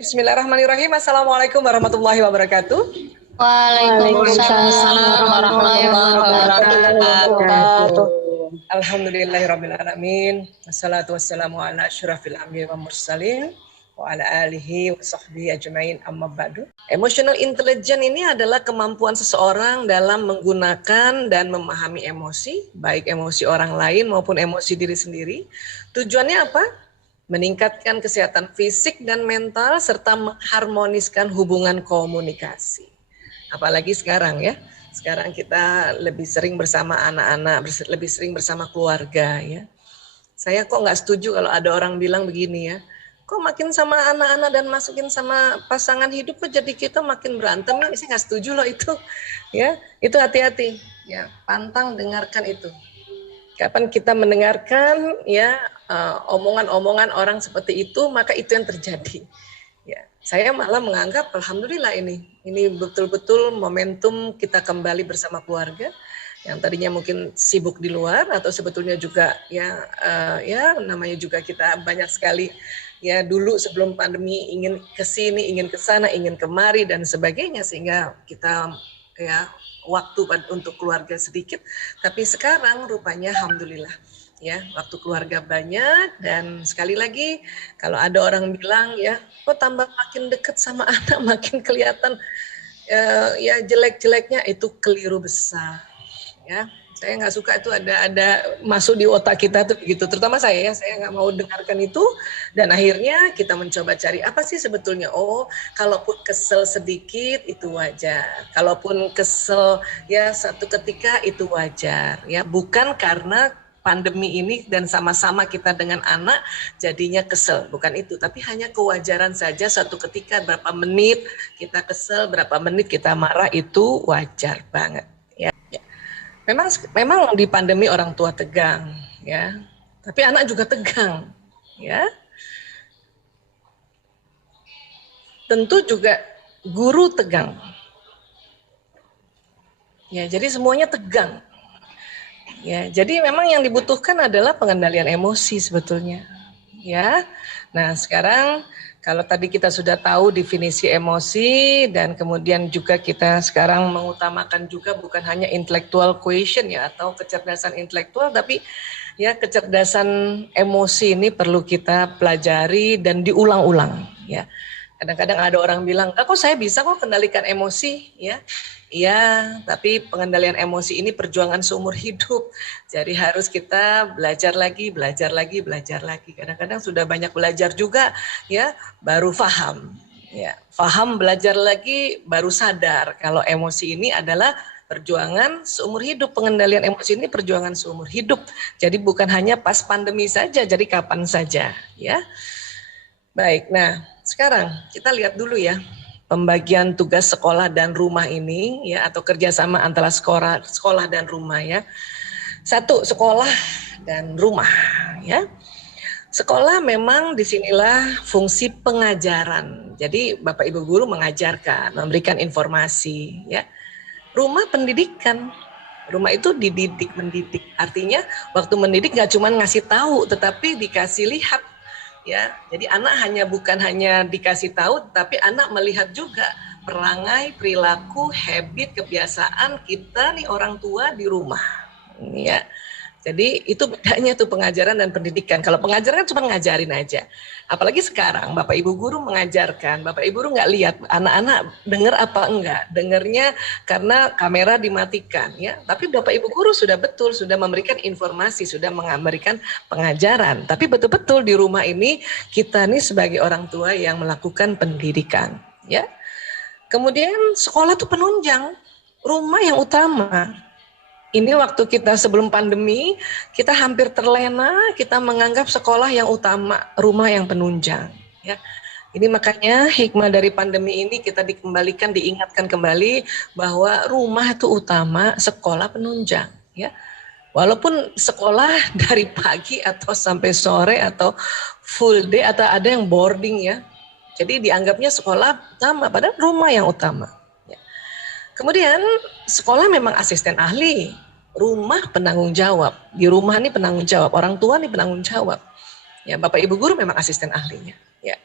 Bismillahirrahmanirrahim. Assalamualaikum warahmatullahi wabarakatuh. Waalaikumsalam warahmatullahi wabarakatuh. Alhamdulillahirabbil alamin. Wassalatu wassalamu ala asyrafil anbiya'i wal mursalin wa ala alihi wa sahbihi ajmain, amma ba'du. Emotional intelligence ini adalah kemampuan seseorang dalam menggunakan dan memahami emosi, baik emosi orang lain maupun emosi diri sendiri. Tujuannya apa? Meningkatkan kesehatan fisik dan mental, serta mengharmoniskan hubungan komunikasi. Apalagi sekarang ya, sekarang kita lebih sering bersama anak-anak, lebih sering bersama keluarga ya. Saya kok nggak setuju kalau ada orang bilang begini ya, kok makin sama anak-anak dan masukin sama pasangan hidup kok jadi kita makin berantem ya. Saya nggak setuju loh itu ya, itu hati-hati ya, pantang dengarkan itu. Kapan kita mendengarkan ya omongan-omongan orang seperti itu, maka itu yang terjadi. Ya, saya malah menganggap alhamdulillah ini betul-betul momentum kita kembali bersama keluarga yang tadinya mungkin sibuk di luar, atau sebetulnya juga ya namanya juga kita banyak sekali ya dulu sebelum pandemi ingin ke sini, ingin ke sana, ingin kemari dan sebagainya, sehingga kita ya waktu untuk keluarga sedikit, tapi sekarang rupanya alhamdulillah ya waktu keluarga banyak. Dan sekali lagi kalau ada orang bilang ya kok tambah makin dekat sama anak makin kelihatan ya jelek-jeleknya, itu keliru besar ya. Saya nggak suka itu ada masuk di otak kita tuh begitu, terutama saya ya, saya nggak mau dengarkan itu. Dan akhirnya kita mencoba cari apa sih sebetulnya. Oh, kalaupun kesel sedikit itu wajar, kalaupun kesel ya satu ketika itu wajar ya, bukan karena pandemi ini dan sama-sama kita dengan anak jadinya kesel, bukan itu, tapi hanya kewajaran saja. Satu ketika berapa menit kita kesel, berapa menit kita marah, itu wajar banget ya. Memang di pandemi orang tua tegang ya, tapi anak juga tegang ya. Tentu juga guru tegang. Ya, jadi semuanya tegang. Ya, jadi memang yang dibutuhkan adalah pengendalian emosi sebetulnya. Ya. Nah, sekarang kalau tadi kita sudah tahu definisi emosi, dan kemudian juga kita sekarang mengutamakan juga bukan hanya intellectual quotient ya, atau kecerdasan intelektual, tapi ya kecerdasan emosi ini perlu kita pelajari dan diulang-ulang ya. Kadang-kadang ada orang bilang, kok saya bisa kok kendalikan emosi ya. Iya, tapi pengendalian emosi ini perjuangan seumur hidup. Jadi harus kita belajar lagi, belajar lagi, belajar lagi. Kadang-kadang sudah banyak belajar juga ya, baru paham. Ya, paham, belajar lagi, baru sadar kalau emosi ini adalah perjuangan seumur hidup. Pengendalian emosi ini perjuangan seumur hidup. Jadi bukan hanya pas pandemi saja, jadi kapan saja ya. Baik, nah sekarang kita lihat dulu ya pembagian tugas sekolah dan rumah ini ya, atau kerjasama antara sekolah dan rumah ya. Satu, sekolah dan rumah ya. Sekolah memang disinilah fungsi pengajaran. Jadi Bapak Ibu guru mengajarkan, memberikan informasi ya. Rumah pendidikan. Rumah itu dididik, mendidik. Artinya waktu mendidik nggak cuma ngasih tahu, tetapi dikasih lihat. Ya, jadi anak bukan hanya dikasih tahu, tapi anak melihat juga perangai, perilaku, habit, kebiasaan kita nih orang tua di rumah. Ya, jadi itu bedanya tuh pengajaran dan pendidikan. Kalau pengajaran kan cuma ngajarin aja. Apalagi sekarang Bapak Ibu guru mengajarkan, Bapak Ibu guru nggak lihat anak-anak dengar apa enggak, dengarnya karena kamera dimatikan ya. Tapi Bapak Ibu guru sudah memberikan informasi, sudah memberikan pengajaran. Tapi betul-betul di rumah ini kita nih sebagai orang tua yang melakukan pendidikan ya. Kemudian sekolah tuh penunjang, rumah yang utama. Ini waktu kita sebelum pandemi, kita hampir terlena, kita menganggap sekolah yang utama, rumah yang penunjang. Ya. Ini makanya hikmah dari pandemi ini kita diingatkan kembali bahwa rumah itu utama, sekolah penunjang. Ya. Walaupun sekolah dari pagi atau sampai sore atau full day, atau ada yang boarding ya. Jadi dianggapnya sekolah utama, padahal rumah yang utama. Kemudian sekolah memang asisten ahli, rumah penanggung jawab. Di rumah ini penanggung jawab, orang tua ini penanggung jawab. Ya, Bapak Ibu guru memang asisten ahlinya. Ya.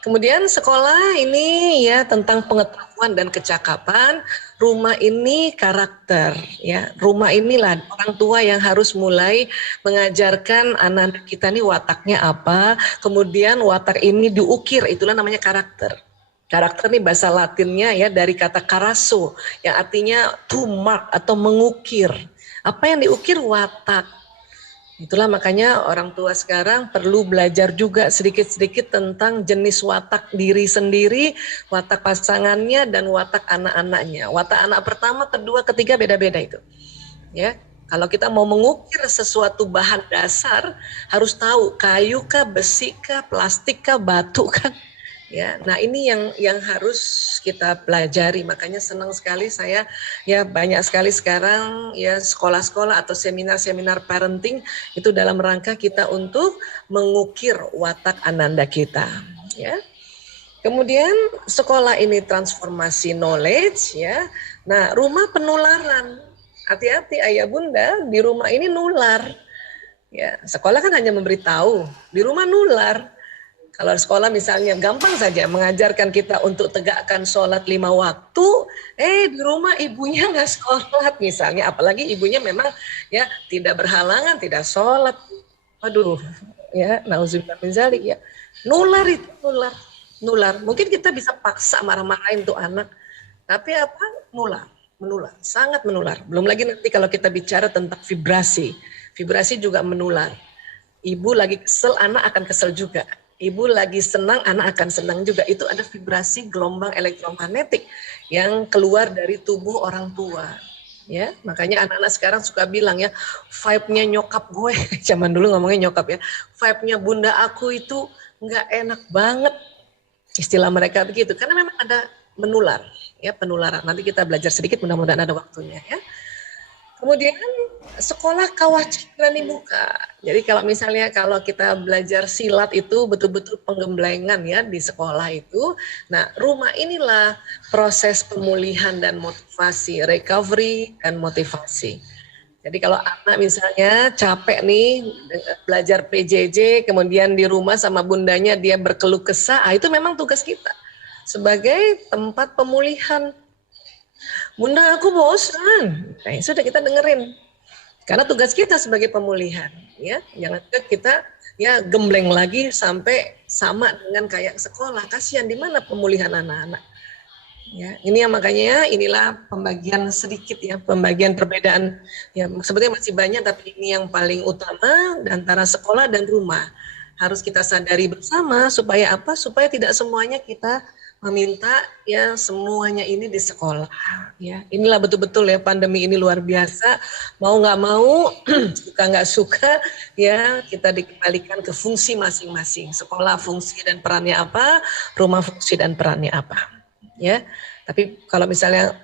Kemudian sekolah ini ya tentang pengetahuan dan kecakapan, rumah ini karakter ya. Rumah inilah orang tua yang harus mulai mengajarkan anak-anak kita nih wataknya apa, kemudian watak ini diukir, itulah namanya karakter. Karakter nih bahasa Latinnya ya dari kata karaso yang artinya to mark atau mengukir. Apa yang diukir? Watak. Itulah makanya orang tua sekarang perlu belajar juga sedikit-sedikit tentang jenis watak diri sendiri, watak pasangannya, dan watak anak-anaknya. Watak anak pertama, kedua, ketiga beda-beda itu. Ya, kalau kita mau mengukir sesuatu bahan dasar, harus tahu kayu kah, besi kah, plastik kah, batu kah. Ya, nah ini yang harus kita pelajari. Makanya senang sekali saya ya banyak sekali sekarang ya sekolah-sekolah atau seminar-seminar parenting itu dalam rangka kita untuk mengukir watak ananda kita. Ya. Kemudian sekolah ini transformasi knowledge ya. Nah, rumah penularan. Hati-hati ayah bunda, di rumah ini nular. Ya, sekolah kan hanya memberitahu, di rumah nular. Kalau sekolah misalnya gampang saja mengajarkan kita untuk tegakkan sholat 5 waktu, di rumah ibunya nggak sholat misalnya, apalagi ibunya memang ya tidak berhalangan, tidak sholat. Waduh, ya nauzubillah min dzalik ya. Nular itu nular. Mungkin kita bisa paksa marah-marahin tuh anak, tapi apa? Menular, sangat menular. Belum lagi nanti kalau kita bicara tentang vibrasi juga menular. Ibu lagi kesel, anak akan kesel juga. Ibu lagi senang, anak akan senang juga. Itu ada vibrasi gelombang elektromagnetik yang keluar dari tubuh orang tua. Ya, makanya anak-anak sekarang suka bilang ya, vibe-nya nyokap gue, zaman dulu ngomongnya nyokap ya, vibe-nya bunda aku itu nggak enak banget. Istilah mereka begitu, karena memang ada menular, ya penularan. Nanti kita belajar sedikit, mudah-mudahan ada waktunya ya. Kemudian sekolah kawah cakra muka. Jadi kalau misalnya kalau kita belajar silat itu betul-betul penggemblengan ya di sekolah itu. Nah, rumah inilah proses pemulihan dan motivasi, recovery dan motivasi. Jadi kalau anak misalnya capek nih belajar PJJ, kemudian di rumah sama bundanya dia berkeluh kesah, itu memang tugas kita sebagai tempat pemulihan. Bunda aku bosan. Nah, sudah kita dengerin. Karena tugas kita sebagai pemulihan, ya. Jangan kita ya gembleng lagi sampai sama dengan kayak sekolah. Kasihan, di mana pemulihan anak-anak? Ya, ini yang makanya inilah pembagian sedikit ya, pembagian perbedaan ya sebetulnya masih banyak tapi ini yang paling utama antara sekolah dan rumah. Harus kita sadari bersama supaya apa? Supaya tidak semuanya kita meminta ya semuanya ini di sekolah ya. Inilah betul-betul ya pandemi ini luar biasa, mau nggak mau suka nggak suka ya kita dikembalikan ke fungsi masing-masing. Sekolah fungsi dan perannya apa, rumah fungsi dan perannya apa ya. Tapi kalau misalnya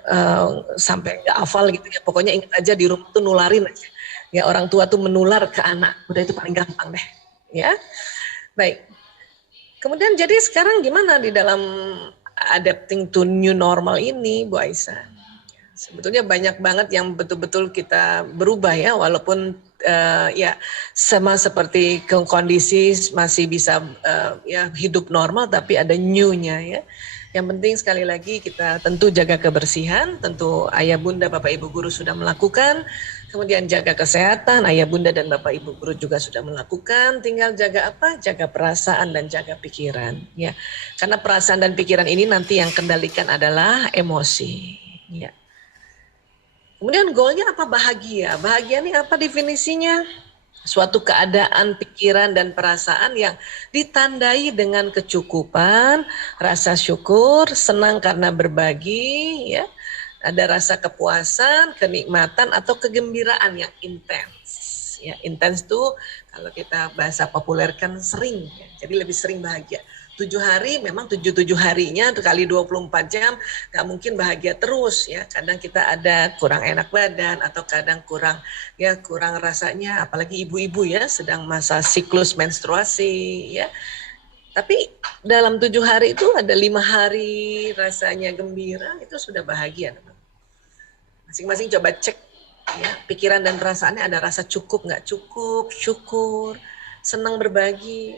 sampai nggak hafal gitu ya, pokoknya ingat aja di rumah tuh nularin aja ya, orang tua tuh menular ke anak, udah itu paling gampang deh ya. Baik. Kemudian jadi sekarang gimana di dalam adapting to new normal ini, Bu Aisyah? Sebetulnya banyak banget yang betul-betul kita berubah ya, walaupun ya sama seperti kondisi masih bisa ya hidup normal, tapi ada new-nya ya. Yang penting sekali lagi kita tentu jaga kebersihan, tentu ayah bunda bapak ibu guru sudah melakukan. Kemudian jaga kesehatan, ayah bunda dan bapak ibu guru juga sudah melakukan. Tinggal jaga apa? Jaga perasaan dan jaga pikiran. Ya, karena perasaan dan pikiran ini nanti yang kendalikan adalah emosi. Ya. Kemudian goalnya apa? Bahagia. Bahagia ini apa definisinya? Suatu keadaan pikiran dan perasaan yang ditandai dengan kecukupan, rasa syukur, senang karena berbagi, ya. Ada rasa kepuasan, kenikmatan atau kegembiraan yang intens. Ya, intens tuh kalau kita bahasa populer kan sering, ya. Jadi lebih sering bahagia. 7 hari memang 7 harinya kali 24 jam gak mungkin bahagia terus ya. Kadang kita ada kurang enak badan atau kadang kurang rasanya, apalagi ibu-ibu ya sedang masa siklus menstruasi ya. Tapi dalam 7 hari itu ada 5 hari rasanya gembira, itu sudah bahagia. Masing-masing coba cek ya, pikiran dan perasaannya ada rasa cukup nggak cukup, syukur, senang berbagi.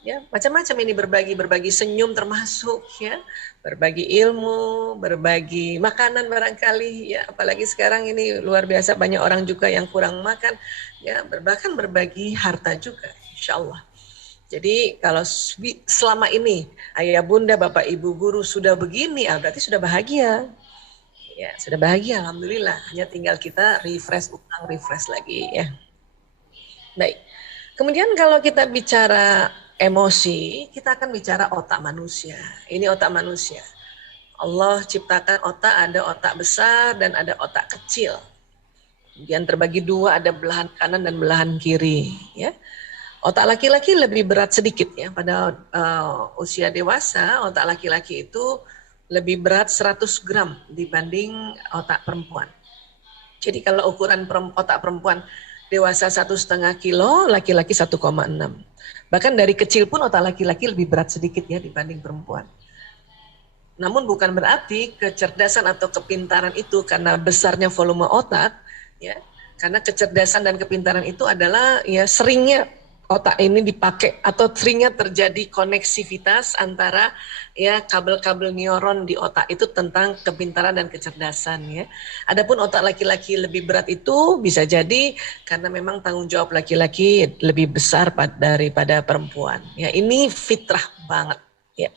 Ya, macam-macam ini berbagi senyum termasuk ya, berbagi ilmu, berbagi makanan barangkali ya, apalagi sekarang ini luar biasa banyak orang juga yang kurang makan ya, bahkan berbagi harta juga insyaallah. Jadi kalau selama ini ayah bunda bapak ibu guru sudah begini, berarti sudah bahagia. Ya, sudah bahagia alhamdulillah, hanya tinggal kita refresh lagi ya. Baik. Kemudian kalau kita bicara emosi, kita akan bicara otak manusia. Ini otak manusia. Allah ciptakan otak, ada otak besar dan ada otak kecil. Kemudian terbagi dua, ada belahan kanan dan belahan kiri. Ya. Otak laki-laki lebih berat sedikit ya. Pada usia dewasa, otak laki-laki itu lebih berat 100 gram dibanding otak perempuan. Jadi kalau ukuran otak perempuan dewasa 1,5 kilo, laki-laki 1,6. Bahkan dari kecil pun otak laki-laki lebih berat sedikit ya dibanding perempuan. Namun bukan berarti kecerdasan atau kepintaran itu karena besarnya volume otak, ya. Karena kecerdasan dan kepintaran itu adalah ya seringnya otak ini dipakai atau seringnya terjadi koneksivitas antara ya kabel-kabel neuron di otak itu tentang kepintaran dan kecerdasan ya. Adapun otak laki-laki lebih berat itu bisa jadi karena memang tanggung jawab laki-laki lebih besar daripada perempuan. Ya, ini fitrah banget ya.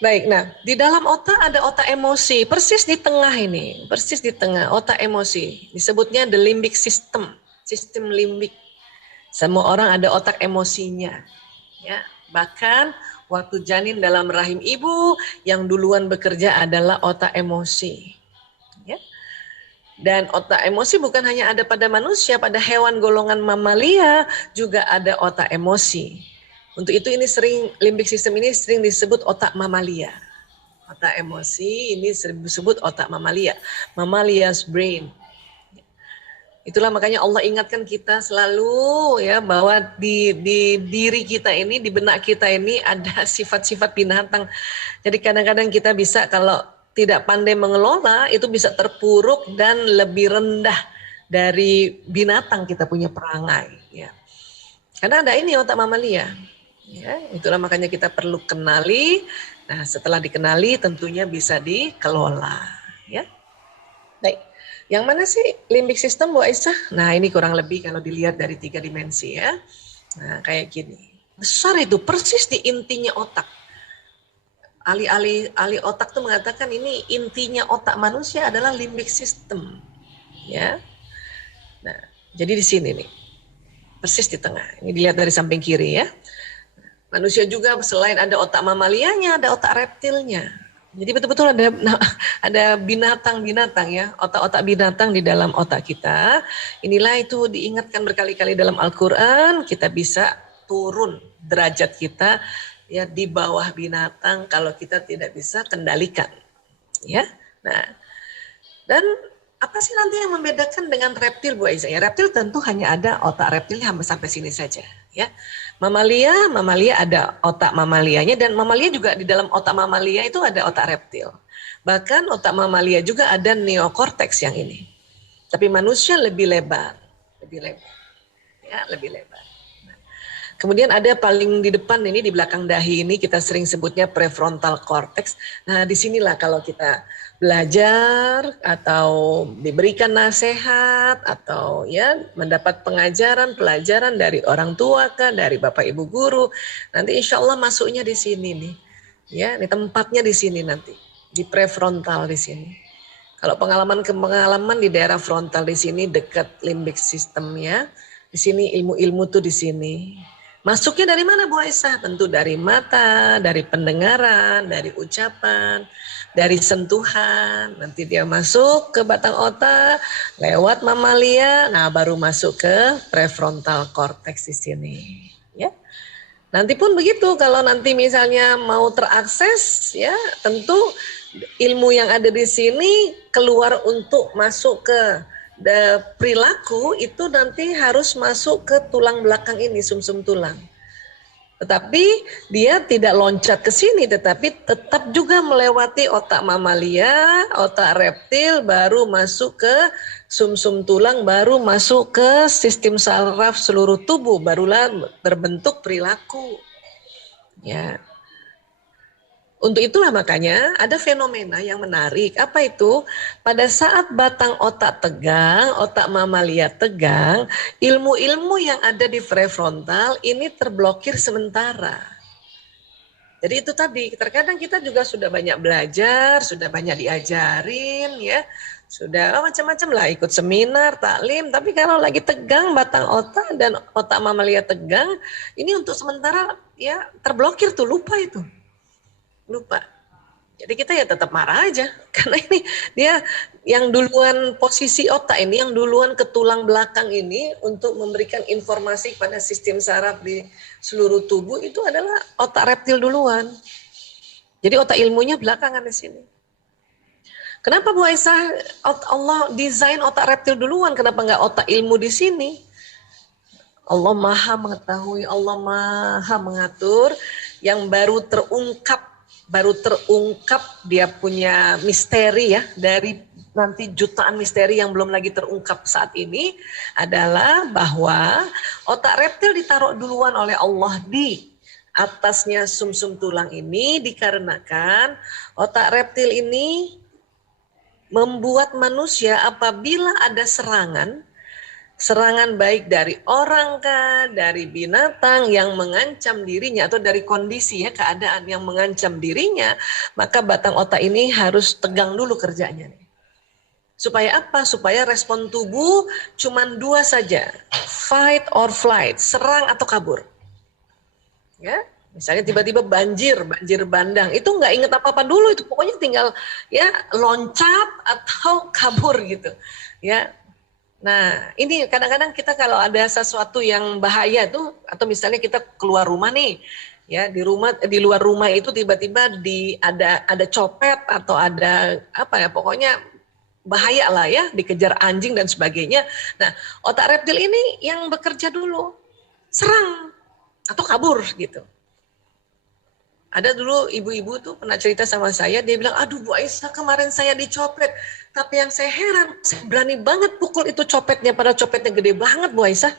Baik, nah di dalam otak ada otak emosi, persis di tengah ini, persis di tengah otak emosi. Disebutnya the limbic system, sistem limbik. Semua orang ada otak emosinya. Ya, bahkan waktu janin dalam rahim ibu yang duluan bekerja adalah otak emosi. Ya. Dan otak emosi bukan hanya ada pada manusia, pada hewan golongan mamalia juga ada otak emosi. Untuk itu ini limbic system ini sering disebut otak mamalia. Otak emosi ini sering disebut otak mamalia, mammalia's brain. Itulah makanya Allah ingatkan kita selalu ya bahwa di diri kita ini, di benak kita ini ada sifat-sifat binatang. Jadi kadang-kadang kita bisa kalau tidak pandai mengelola itu bisa terpuruk dan lebih rendah dari binatang kita punya perangai. Ya. Karena ada ini otak mamalia. Ya, itulah makanya kita perlu kenali. Nah setelah dikenali tentunya bisa dikelola. Ya. Baik. Yang mana sih limbic system Bu Aisyah? Nah ini kurang lebih kalau dilihat dari 3 dimensi ya. Nah kayak gini. Besar itu persis di intinya otak. Ahli otak tuh mengatakan ini intinya otak manusia adalah limbic system. Ya. Nah jadi di sini nih. Persis di tengah. Ini dilihat dari samping kiri ya. Manusia juga selain ada otak mamalianya, ada otak reptilnya. Jadi betul-betul ada binatang-binatang ya, otak-otak binatang di dalam otak kita. Inilah itu diingatkan berkali-kali dalam Al-Quran, kita bisa turun derajat kita ya di bawah binatang kalau kita tidak bisa kendalikan. Ya, nah dan apa sih nanti yang membedakan dengan reptil Bu Aisyah? Ya, reptil tentu hanya ada otak reptilnya sampai sini saja ya. Mamalia ada otak mamalianya dan mamalia juga di dalam otak mamalia itu ada otak reptil. Bahkan otak mamalia juga ada neokorteks yang ini. Tapi manusia lebih lebar. Ya, lebih lebar. Nah, kemudian ada paling di depan ini di belakang dahi ini kita sering sebutnya prefrontal cortex. Nah, disinilah kalau kita belajar atau diberikan nasihat atau ya mendapat pelajaran dari orang tua kan, dari bapak ibu guru, nanti insya Allah masuknya di sini nih, ya, ini tempatnya di sini nanti, di prefrontal di sini. Kalau pengalaman di daerah frontal di sini dekat limbic systemnya, di sini ilmu-ilmu tuh di sini. Masuknya dari mana Bu Aisyah? Tentu dari mata, dari pendengaran, dari ucapan, dari sentuhan. Nanti dia masuk ke batang otak, lewat mamalia, nah baru masuk ke prefrontal cortex di sini. Ya. Nanti pun begitu, kalau nanti misalnya mau terakses, ya tentu ilmu yang ada di sini keluar untuk masuk ke perilaku itu nanti harus masuk ke tulang belakang ini, sumsum tulang. Tetapi dia tidak loncat ke sini, tetapi tetap juga melewati otak mamalia, otak reptil, baru masuk ke sumsum tulang, baru masuk ke sistem saraf seluruh tubuh, barulah terbentuk perilaku. Ya. Untuk itulah makanya ada fenomena yang menarik. Apa itu? Pada saat batang otak tegang, otak mamalia tegang, ilmu-ilmu yang ada di prefrontal ini terblokir sementara. Jadi itu tadi, terkadang kita juga sudah banyak belajar, sudah banyak diajarin, ya, sudah macam-macam lah, ikut seminar, taklim, tapi kalau lagi tegang batang otak dan otak mamalia tegang, ini untuk sementara ya terblokir tuh, lupa itu. Lupa. Jadi kita ya tetap marah aja karena ini dia yang duluan posisi otak ini, yang duluan ke tulang belakang ini untuk memberikan informasi pada sistem saraf di seluruh tubuh itu adalah otak reptil duluan. Jadi otak ilmunya belakangan di sini. Kenapa Bu Aisyah Allah desain otak reptil duluan? Kenapa nggak otak ilmu di sini? Allah maha mengetahui, Allah maha mengatur, yang baru terungkap dia punya misteri ya, dari nanti jutaan misteri yang belum lagi terungkap saat ini adalah bahwa otak reptil ditaruh duluan oleh Allah di atasnya sumsum tulang ini dikarenakan otak reptil ini membuat manusia apabila ada serangan baik dari orang kah, dari binatang yang mengancam dirinya, atau dari kondisi ya, keadaan yang mengancam dirinya, maka batang otak ini harus tegang dulu kerjanya. Supaya apa? Supaya respon tubuh cuma dua saja, fight or flight, serang atau kabur. Ya, misalnya tiba-tiba banjir bandang, itu nggak inget apa-apa dulu, itu pokoknya tinggal ya loncat atau kabur gitu. Ya. Nah, ini kadang-kadang kita kalau ada sesuatu yang bahaya tuh, atau misalnya kita keluar rumah nih, ya di luar rumah itu tiba-tiba ada copet atau ada apa ya, pokoknya bahaya lah ya, dikejar anjing dan sebagainya. Nah, otak reptil ini yang bekerja dulu, serang atau kabur gitu. Ada dulu ibu-ibu tuh pernah cerita sama saya, dia bilang, aduh Bu Aisyah kemarin saya dicopet, tapi yang saya heran, saya berani banget pukul itu copetnya, padahal copetnya gede banget Bu Aisyah.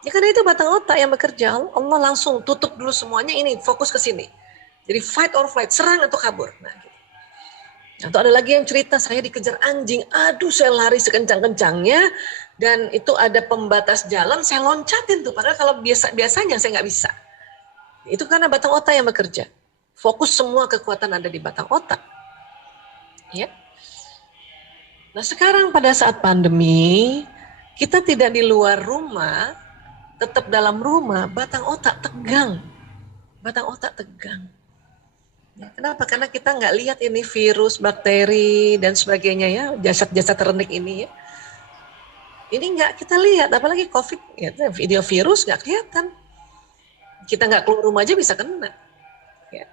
Ya karena itu batang otak yang bekerja, Allah langsung tutup dulu semuanya, ini fokus ke sini. Jadi fight or flight, serang atau kabur. Nah, gitu. Atau ada lagi yang cerita, saya dikejar anjing, aduh saya lari sekencang-kencangnya, dan itu ada pembatas jalan, saya loncatin tuh, padahal kalau biasanya saya nggak bisa. Itu karena batang otak yang bekerja. Fokus semua kekuatan ada di batang otak. Ya. Nah sekarang pada saat pandemi, kita tidak di luar rumah, tetap dalam rumah, batang otak tegang. Batang otak tegang. Ya, kenapa? Karena kita nggak lihat ini virus, bakteri, dan sebagainya ya, jasad-jasad renik ini ya. Ini nggak kita lihat, apalagi COVID, ya, video virus nggak kelihatan. Kita nggak keluar rumah aja bisa kena. Ya.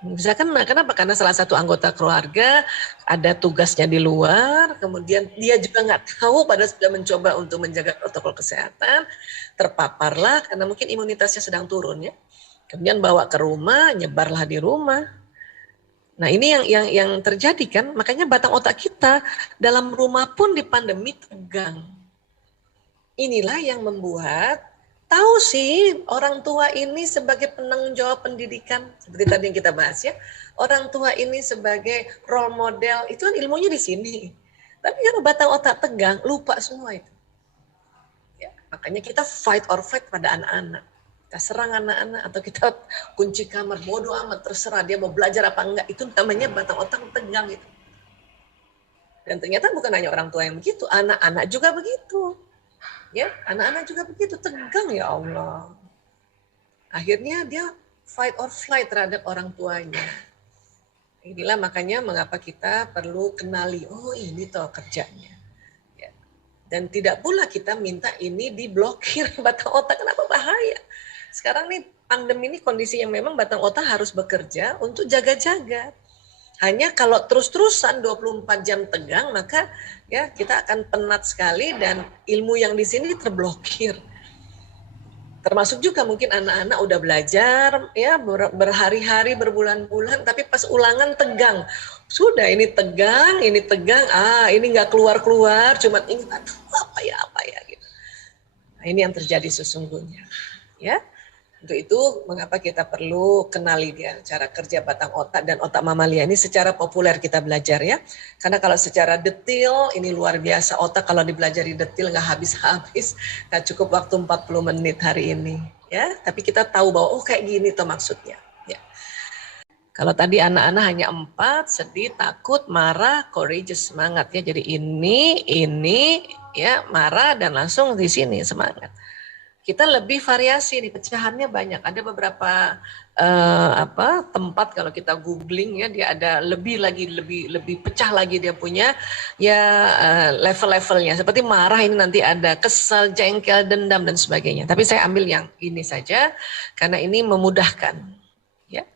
Bisa kena, kenapa? Karena salah satu anggota keluarga ada tugasnya di luar, kemudian dia juga nggak tahu, padahal sudah mencoba untuk menjaga protokol kesehatan, terpaparlah karena mungkin imunitasnya sedang turun ya. Kemudian bawa ke rumah, nyebarlah di rumah. Nah ini yang terjadi kan, makanya batang otak kita dalam rumah pun di pandemi tegang. Inilah yang membuat tahu sih orang tua ini sebagai penanggung jawab pendidikan, seperti tadi yang kita bahas ya. Orang tua ini sebagai role model, itu kan ilmunya di sini. Tapi kalau batang otak tegang, lupa semua itu. Ya, makanya kita fight or flight pada anak-anak. Kita serang anak-anak atau kita kunci kamar, bodoh amat, terserah dia mau belajar apa enggak. Itu namanya batang otak tegang itu. Dan ternyata bukan hanya orang tua yang begitu, anak-anak juga begitu. Ya, anak-anak juga begitu, tegang ya Allah. Akhirnya dia fight or flight terhadap orang tuanya. Inilah makanya mengapa kita perlu kenali, oh ini toh kerjanya. Ya. Dan tidak pula kita minta ini diblokir batang otak, kenapa bahaya. Sekarang nih pandemi ini kondisi yang memang batang otak harus bekerja untuk jaga-jaga. Hanya kalau terus-terusan 24 jam tegang, maka ya kita akan penat sekali dan ilmu yang di sini terblokir. Termasuk juga mungkin anak-anak udah belajar ya berhari-hari, berbulan-bulan, tapi pas ulangan tegang. Sudah ini tegang, ini nggak keluar-keluar, cuma ingin aduh apa ya gitu. Nah, ini yang terjadi sesungguhnya. Ya. Untuk itu mengapa kita perlu kenali dia cara kerja batang otak dan otak mamalia ini secara populer kita belajar ya. Karena kalau secara detail ini luar biasa, otak kalau dipelajari detail nggak habis-habis, nggak cukup waktu 40 menit hari ini ya. Tapi kita tahu bahwa oh kayak gini tuh maksudnya. Ya. Kalau tadi anak-anak hanya 4, sedih, takut, marah, courageous, semangat ya. Jadi ini ya marah dan langsung di sini semangat. Kita lebih variasi nih, pecahannya banyak. Ada beberapa tempat kalau kita googling ya dia ada lebih pecah lagi dia punya ya level-levelnya. Seperti marah ini nanti ada kesal, jengkel, dendam dan sebagainya. Tapi saya ambil yang ini saja karena ini memudahkan. Ya.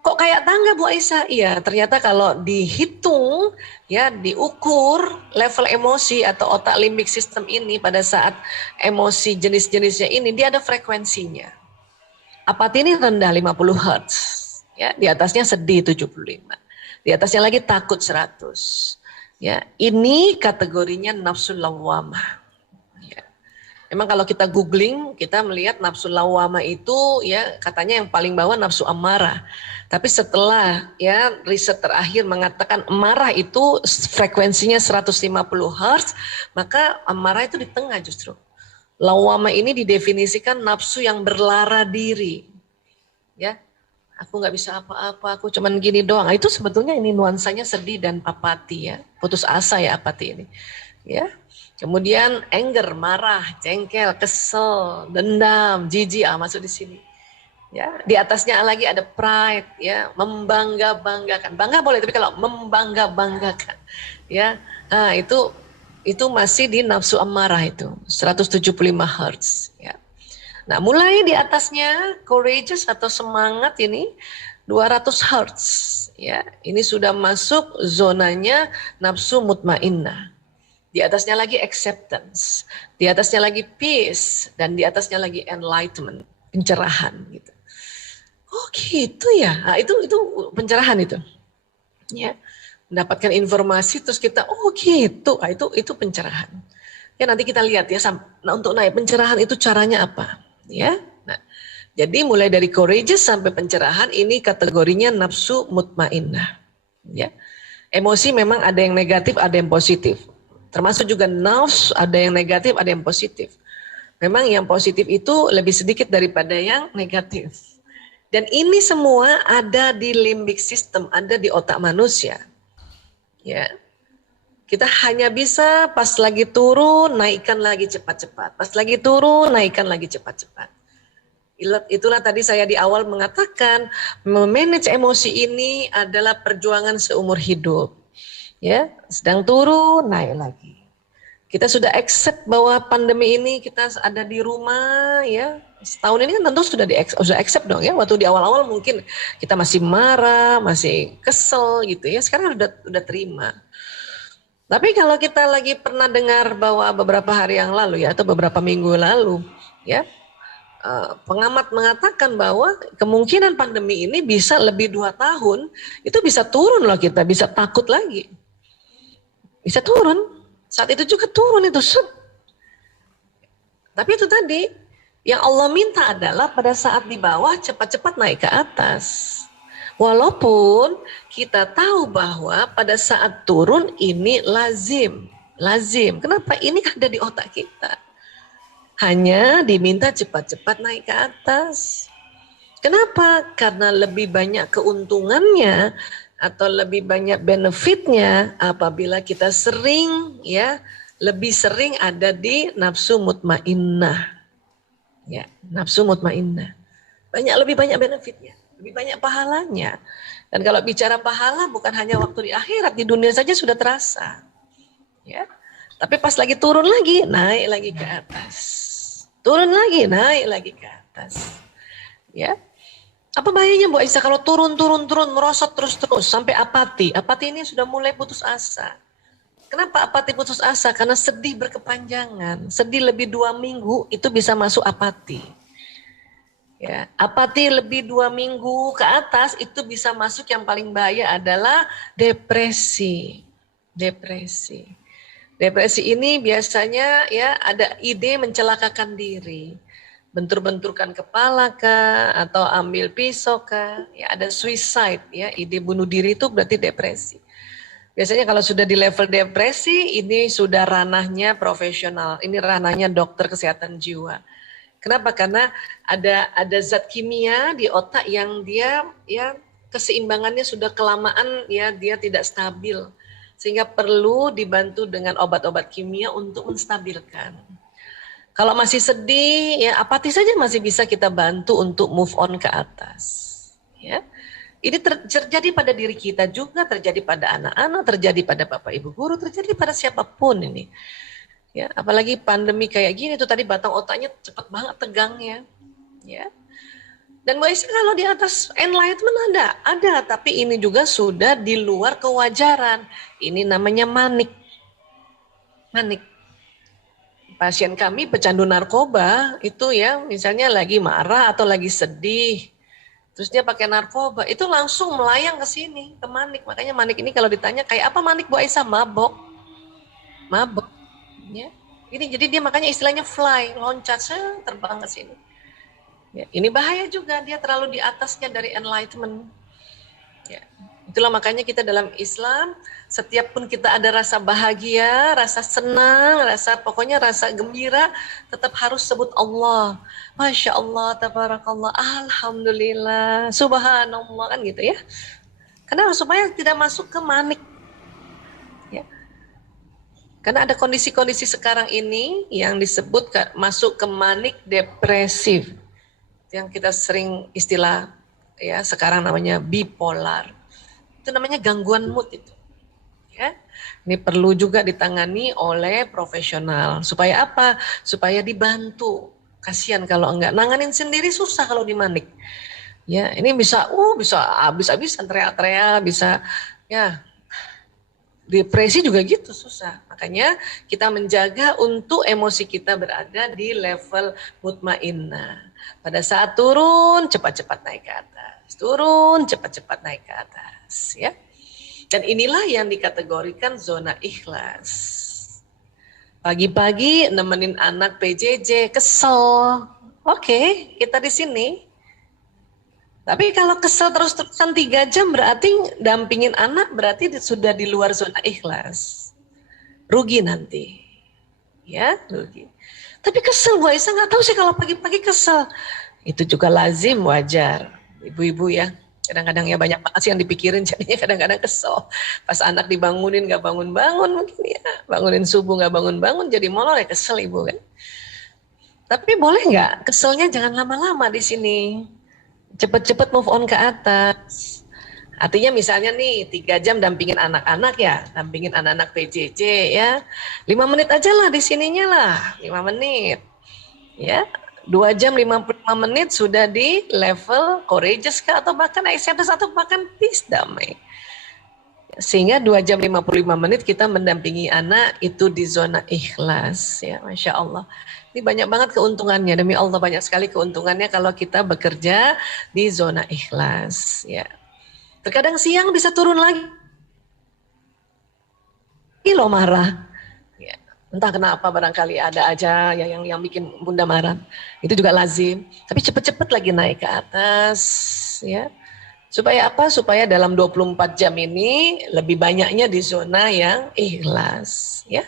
Kok kayak tangga Bu Aisyah? Iya, ternyata kalau dihitung, ya diukur level emosi atau otak limbik sistem ini pada saat emosi jenis-jenisnya ini, dia ada frekuensinya. Apati ini rendah 50 Hz, ya, di atasnya sedih 75, di atasnya lagi takut 100. Ya, ini kategorinya nafsu lawamah. Memang kalau kita googling, kita melihat nafsu lawamah itu ya katanya yang paling bawah nafsu amarah. Tapi setelah ya riset terakhir mengatakan amarah itu frekuensinya 150 Hz, maka amarah itu di tengah justru. Lawamah ini didefinisikan nafsu yang berlara diri. Ya, aku nggak bisa apa-apa, aku cuman gini doang. Itu sebetulnya ini nuansanya sedih dan apati ya, putus asa ya apati ini. Ya. Kemudian anger, marah, jengkel, kesel, dendam, jijik, masuk di sini. Ya, di atasnya lagi ada pride, ya, membangga-banggakan. Bangga boleh, tapi kalau membangga-banggakan, ya, itu masih di nafsu amarah itu, 175 Hz. Ya. Nah, mulai di atasnya courageous atau semangat ini 200 Hz. Ya, ini sudah masuk zonanya nafsu mutmainnah. Di atasnya lagi acceptance, di atasnya lagi peace, dan di atasnya lagi enlightenment, pencerahan gitu. Oh gitu ya, nah, itu pencerahan itu. Ya, mendapatkan informasi terus kita oh gitu, nah, itu pencerahan. Ya nanti kita lihat ya, nah, untuk naik pencerahan itu caranya apa? Ya, nah, jadi mulai dari courageous sampai pencerahan ini kategorinya nafsu mutmainnah. Ya, emosi memang ada yang negatif, ada yang positif. Termasuk juga nafsu, ada yang negatif, ada yang positif. Memang yang positif itu lebih sedikit daripada yang negatif. Dan ini semua ada di limbic system, ada di otak manusia. Ya. Kita hanya bisa pas lagi turun, naikkan lagi cepat-cepat. Pas lagi turun, naikkan lagi cepat-cepat. Itulah tadi saya di awal mengatakan, memanage emosi ini adalah perjuangan seumur hidup. Ya, sedang turun, naik lagi. Kita sudah accept bahwa pandemi ini kita ada di rumah, ya. Setahun ini kan tentu sudah accept dong ya. Waktu di awal-awal mungkin kita masih marah, masih kesel gitu ya. Sekarang udah terima. Tapi kalau kita lagi pernah dengar bahwa beberapa hari yang lalu ya atau beberapa minggu lalu, ya. Pengamat mengatakan bahwa kemungkinan pandemi ini bisa lebih 2 tahun, itu bisa turun loh kita, bisa takut lagi. Bisa turun, saat itu juga turun itu. Tapi itu tadi, yang Allah minta adalah pada saat di bawah cepat-cepat naik ke atas. Walaupun kita tahu bahwa pada saat turun ini lazim. Kenapa? Ini ada di otak kita. Hanya diminta cepat-cepat naik ke atas. Kenapa? Karena lebih banyak keuntungannya atau lebih banyak benefitnya apabila kita lebih sering ada di nafsu mutmainnah. Ya, nafsu mutmainnah. Lebih banyak benefitnya, lebih banyak pahalanya. Dan kalau bicara pahala bukan hanya waktu di akhirat, di dunia saja sudah terasa. Ya. Tapi pas lagi turun lagi, naik lagi ke atas. Turun lagi, naik lagi ke atas. Ya. Apa bahayanya Bu Aisyah kalau turun merosot terus sampai apati? Apati ini sudah mulai putus asa. Kenapa apati putus asa? Karena sedih berkepanjangan. Sedih lebih 2 minggu itu bisa masuk apati. Ya, apati lebih 2 minggu ke atas itu bisa masuk, yang paling bahaya adalah depresi. Depresi. Depresi ini biasanya ya ada ide mencelakakan diri. Bentur-benturkan kepala kah, atau ambil pisau kah, ya ada suicide ya, ide bunuh diri itu berarti depresi. Biasanya kalau sudah di level depresi, ini sudah ranahnya profesional, ini ranahnya dokter kesehatan jiwa. Kenapa? Karena ada zat kimia di otak yang dia ya keseimbangannya sudah kelamaan ya, dia tidak stabil. Sehingga perlu dibantu dengan obat-obat kimia untuk menstabilkan. Kalau masih sedih, ya apatis saja masih bisa kita bantu untuk move on ke atas. Ya. Ini terjadi pada diri kita juga, terjadi pada anak-anak, terjadi pada bapak ibu guru, terjadi pada siapapun ini. Ya, apalagi pandemi kayak gini tuh, tadi batang otaknya cepat banget tegangnya. Ya. Dan Mbak Isa, kalau di atas enlightenment ada, tapi ini juga sudah di luar kewajaran. Ini namanya manik. Manik. Pasien kami pecandu narkoba itu ya, misalnya lagi marah atau lagi sedih, terus dia pakai narkoba, itu langsung melayang ke sini, ke manik. Makanya manik ini kalau ditanya kayak apa manik, Bu Aisyah? Mabok. Ya. Ini jadi dia makanya istilahnya fly, loncat, terbang ke sini. Ya. Ini bahaya juga, dia terlalu di atasnya dari enlightenment. Ya. Itulah makanya kita dalam Islam, setiap pun kita ada rasa bahagia, rasa senang, pokoknya rasa gembira, tetap harus sebut Allah. Masya Allah, tabarakallah, alhamdulillah, subhanallah, kan gitu ya. Kenapa? Supaya tidak masuk ke manik. Ya. Karena ada kondisi-kondisi sekarang ini yang disebut masuk ke manik depresif. Yang kita sering istilah ya sekarang namanya bipolar. Itu namanya gangguan mood itu. Ya. Ini perlu juga ditangani oleh profesional. Supaya apa? Supaya dibantu. Kasihan kalau enggak, nanganin sendiri susah kalau di manik. Ya, ini bisa habis-habisan teriak-teriak, bisa ya. Depresi juga gitu susah. Makanya kita menjaga untuk emosi kita berada di level mutmainnah. Pada saat turun, cepat-cepat naik ke atas. Turun, cepat-cepat naik ke atas. Ya. Dan inilah yang dikategorikan zona ikhlas. Pagi-pagi nemenin anak PJJ, kesel. Oke, kita di sini. Tapi kalau kesel terus-terusan 3 jam berarti dampingin anak berarti sudah di luar zona ikhlas. Rugi nanti. Ya, rugi. Tapi kesel, Bu Aisyah nggak tahu sih kalau pagi-pagi kesel. Itu juga lazim, wajar. Ibu-ibu ya. Kadang-kadang ya banyak banget sih yang dipikirin, jadinya kadang-kadang kesel. Pas anak dibangunin gak bangun-bangun mungkin ya. Bangunin subuh gak bangun-bangun jadi molor ya, kesel ibu kan. Tapi boleh gak keselnya jangan lama-lama di sini. Cepet-cepet move on ke atas. Artinya misalnya nih 3 jam dampingin anak-anak ya. Dampingin anak-anak PJJ ya. 5 menit aja lah di sininya lah. 5 menit. Ya. 2 jam 55 menit sudah di level courageous kah, atau bahkan acceptance, atau bahkan peace, damai. Sehingga 2 jam 55 menit kita mendampingi anak itu di zona ikhlas. Ya, Masya Allah. Ini banyak banget keuntungannya, demi Allah banyak sekali keuntungannya kalau kita bekerja di zona ikhlas. Ya. Terkadang siang bisa turun lagi lo marah. Entah kenapa, barangkali ada aja yang bikin bunda marah. Itu juga lazim. Tapi cepet-cepet lagi naik ke atas. Ya. Supaya apa? Supaya dalam 24 jam ini lebih banyaknya di zona yang ikhlas. Ya.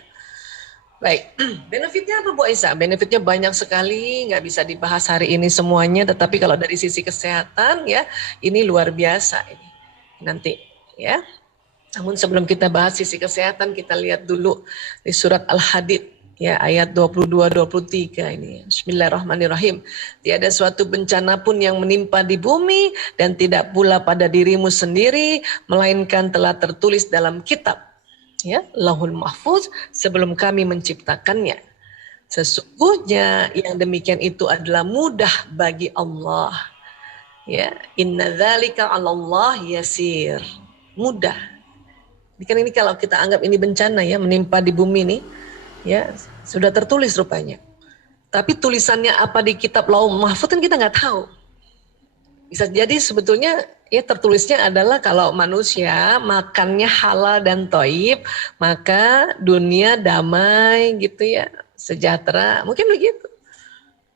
Baik, benefitnya apa Bu Aisyah? Benefitnya banyak sekali, nggak bisa dibahas hari ini semuanya. Tetapi kalau dari sisi kesehatan ya, ini luar biasa ini. Nanti ya. Namun sebelum kita bahas sisi kesehatan, kita lihat dulu di surat Al-Hadid ya ayat 22-23 ini. Bismillahirrahmanirrahim. Tiada suatu bencana pun yang menimpa di bumi dan tidak pula pada dirimu sendiri, melainkan telah tertulis dalam kitab ya, Lauhul Mahfuz sebelum kami menciptakannya. Sesungguhnya yang demikian itu adalah mudah bagi Allah. Ya, inna dzalika 'alallah yasir. Mudah. Kan ini kalau kita anggap ini bencana ya, menimpa di bumi ini, ya sudah tertulis rupanya. Tapi tulisannya apa di kitab Lauhul Mahfuz kan kita nggak tahu. Bisa jadi sebetulnya ya tertulisnya adalah kalau manusia makannya halal dan toib, maka dunia damai gitu ya, sejahtera. Mungkin begitu.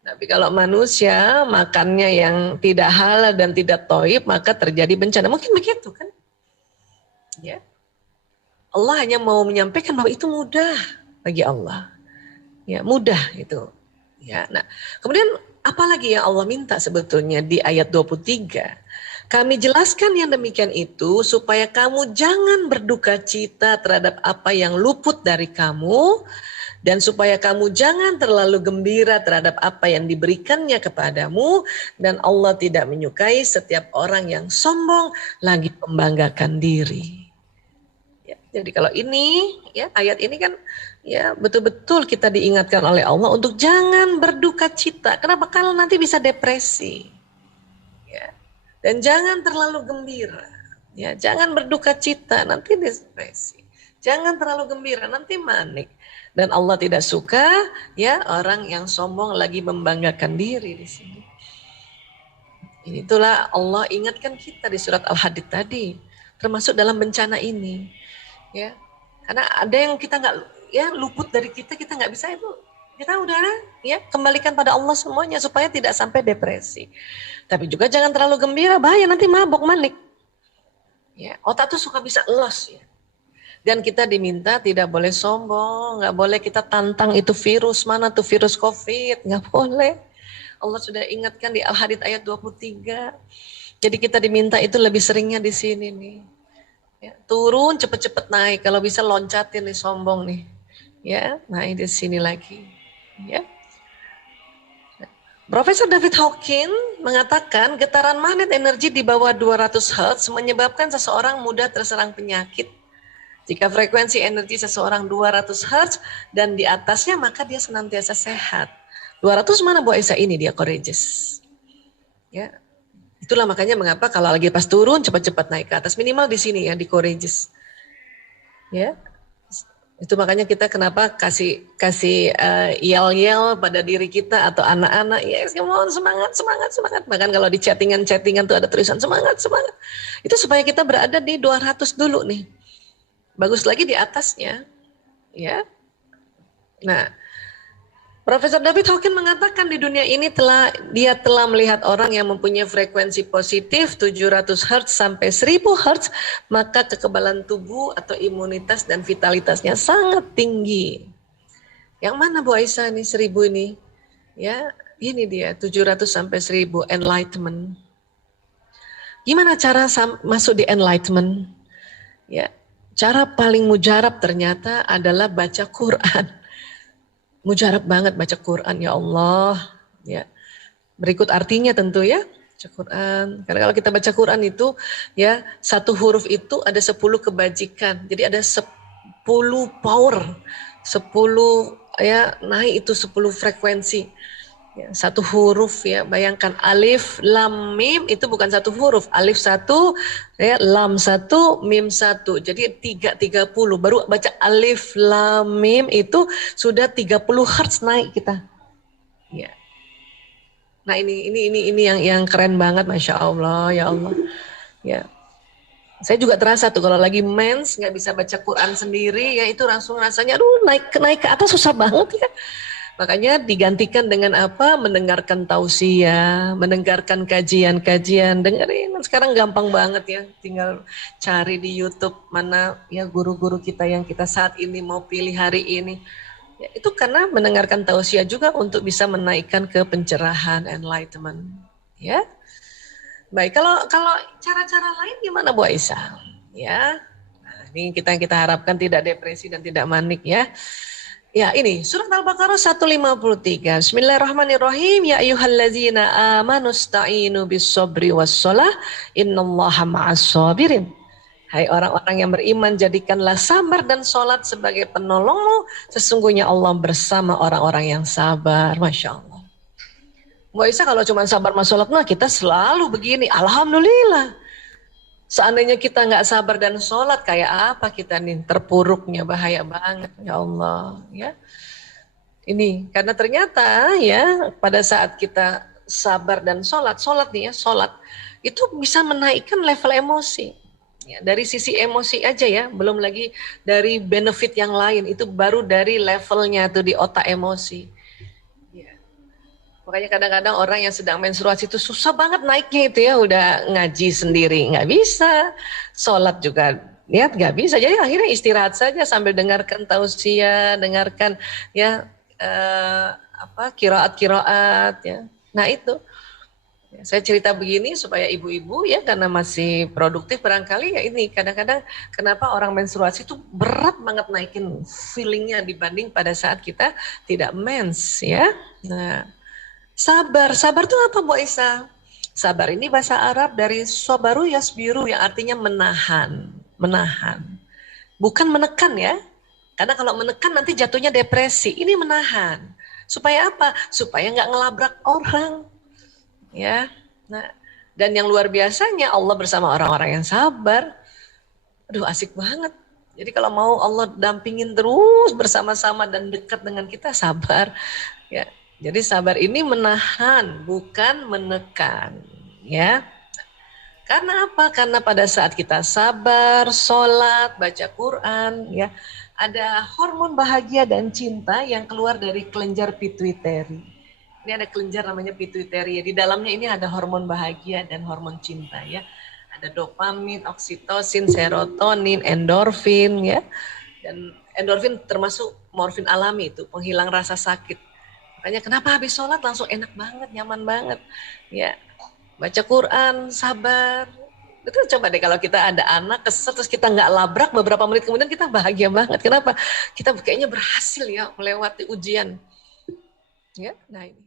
Tapi kalau manusia makannya yang tidak halal dan tidak toib, maka terjadi bencana. Mungkin begitu kan? Ya. Allah hanya mau menyampaikan bahwa itu mudah bagi Allah. Ya, mudah itu. Ya. Nah, kemudian apalagi yang Allah minta sebetulnya di ayat 23? Kami jelaskan yang demikian itu supaya kamu jangan berduka cita terhadap apa yang luput dari kamu, dan supaya kamu jangan terlalu gembira terhadap apa yang diberikannya kepadamu, dan Allah tidak menyukai setiap orang yang sombong lagi membanggakan diri. Ya, jadi kalau ini ya ayat ini kan ya betul-betul kita diingatkan oleh Allah untuk jangan berduka cita. Kenapa? Kalau nanti bisa depresi. Ya. Dan jangan terlalu gembira. Ya, jangan berduka cita, nanti depresi. Jangan terlalu gembira, nanti manik. Dan Allah tidak suka ya orang yang sombong lagi membanggakan diri di sini. Itulah Allah ingatkan kita di surat Al-Hadid tadi, termasuk dalam bencana ini. Ya, karena ada yang kita nggak ya luput dari kita nggak bisa itu. Kita udah ya kembalikan pada Allah semuanya supaya tidak sampai depresi. Tapi juga jangan terlalu gembira, bahaya nanti mabok manik. Ya, otak tuh suka bisa los ya. Dan kita diminta tidak boleh sombong, nggak boleh kita tantang itu virus, mana tuh virus COVID, nggak boleh. Allah sudah ingatkan di Al-Hadid ayat 23. Jadi kita diminta itu lebih seringnya di sini nih. Ya, turun cepet-cepet naik, kalau bisa loncatin nih sombong nih. Ya, naik di sini lagi. Ya. Profesor David Hawking mengatakan getaran magnet energi di bawah 200 Hz menyebabkan seseorang mudah terserang penyakit. Jika frekuensi energi seseorang 200 Hz dan di atasnya, maka dia senantiasa sehat. 200 mana Bu Aisyah? Ini dia courageous. Ya. Itulah makanya mengapa kalau lagi pas turun cepat-cepat naik ke atas, minimal di sini ya, di courageous. Ya. Itu makanya kita kenapa kasih yel-yel pada diri kita atau anak-anak, ya mohon semangat. Bahkan kalau di chattingan tuh ada tulisan semangat. Itu supaya kita berada di 200 dulu nih. Bagus lagi di atasnya, ya. Nah, Profesor David Hawking mengatakan di dunia ini dia telah melihat orang yang mempunyai frekuensi positif 700 Hz sampai 1000 Hz, maka kekebalan tubuh atau imunitas dan vitalitasnya sangat tinggi. Yang mana Bu Aisyah nih 1000 ini? Ya, ini dia 700 sampai 1000 enlightenment. Gimana cara masuk di enlightenment? Ya. Cara paling mujarab ternyata adalah baca Quran. Mujarab banget baca Quran, ya Allah. Ya. Berikut artinya tentu ya, baca Quran. Karena kalau kita baca Quran itu, ya satu huruf itu ada 10 kebajikan. Jadi ada 10 power, 10 ya naik itu 10 frekuensi. Ya, satu huruf ya, bayangkan alif, lam, mim itu bukan satu huruf, alif 1, ya, lam 1, mim 1, jadi 30, baru baca alif, lam, mim itu sudah 30 Hz naik kita. Ya. Nah ini yang keren banget, Masya Allah, ya Allah. Ya. Saya juga terasa tuh kalau lagi mens nggak bisa baca Quran sendiri, ya itu langsung rasanya, aduh naik ke atas susah banget ya. Makanya digantikan dengan apa? Mendengarkan tausiah, mendengarkan kajian-kajian. Dengerin, sekarang gampang banget ya. Tinggal cari di YouTube mana ya guru-guru kita yang kita saat ini mau pilih hari ini. Ya, itu karena mendengarkan tausiah juga untuk bisa menaikkan ke pencerahan, enlightenment. Ya. Baik, kalau cara-cara lain gimana Bu Aisyah? Ya. Nah, ini kita harapkan tidak depresi dan tidak manik ya. Ya ini surat Al-Baqarah 153. Bismillahirrahmanirrahim. Ya ayyuhallazina amanu sta'inu bis-sabri was-shalah innallaha ma'as-sabirin. Hai orang-orang yang beriman, jadikanlah sabar dan sholat sebagai penolongmu. Sesungguhnya Allah bersama orang-orang yang sabar. Masya Allah. Mbak Isa kalau cuma sabar sama sholat, nah kita selalu begini. Alhamdulillah. Seandainya kita nggak sabar dan sholat, kayak apa kita nih, terpuruknya, bahaya banget, ya Allah. Ya, ini karena ternyata ya pada saat kita sabar dan sholat nih ya, sholat itu bisa menaikkan level emosi. Ya, dari sisi emosi aja ya, belum lagi dari benefit yang lain, itu baru dari levelnya tuh di otak emosi. Ya. Makanya kadang-kadang orang yang sedang menstruasi itu susah banget naiknya itu ya, udah ngaji sendiri, nggak bisa, sholat juga ya nggak bisa, jadi akhirnya istirahat saja sambil dengarkan tausiah, dengarkan ya kiroat-kiroat ya. Nah itu. Saya cerita begini supaya ibu-ibu ya karena masih produktif barangkali ya ini kadang-kadang kenapa orang menstruasi itu berat banget naikin feelingnya dibanding pada saat kita tidak mens ya. Nah, sabar itu apa Bu Isa? Sabar ini bahasa Arab dari sobaru yasbiru yang artinya menahan, menahan. Bukan menekan ya. Karena kalau menekan nanti jatuhnya depresi. Ini menahan. Supaya apa? Supaya nggak ngelabrak orang. Ya, nah, dan yang luar biasanya Allah bersama orang-orang yang sabar. Aduh, asik banget. Jadi kalau mau Allah dampingin terus bersama-sama dan dekat dengan kita, sabar. Ya, jadi sabar ini menahan, bukan menekan. Ya, karena apa? Karena pada saat kita sabar, sholat, baca Quran, ya, ada hormon bahagia dan cinta yang keluar dari kelenjar pituitari. Ini ada kelenjar namanya pituitari. Ya. Di dalamnya ini ada hormon bahagia dan hormon cinta, ya. Ada dopamin, oksitosin, serotonin, endorfin, ya. Dan endorfin termasuk morfin alami itu, penghilang rasa sakit. Makanya kenapa habis sholat langsung enak banget, nyaman banget, ya. Baca Quran, sabar. Itu coba deh kalau kita ada anak kesel terus kita nggak labrak beberapa menit kemudian kita bahagia banget. Kenapa? Kita kayaknya berhasil ya melewati ujian. Ya, nah ini.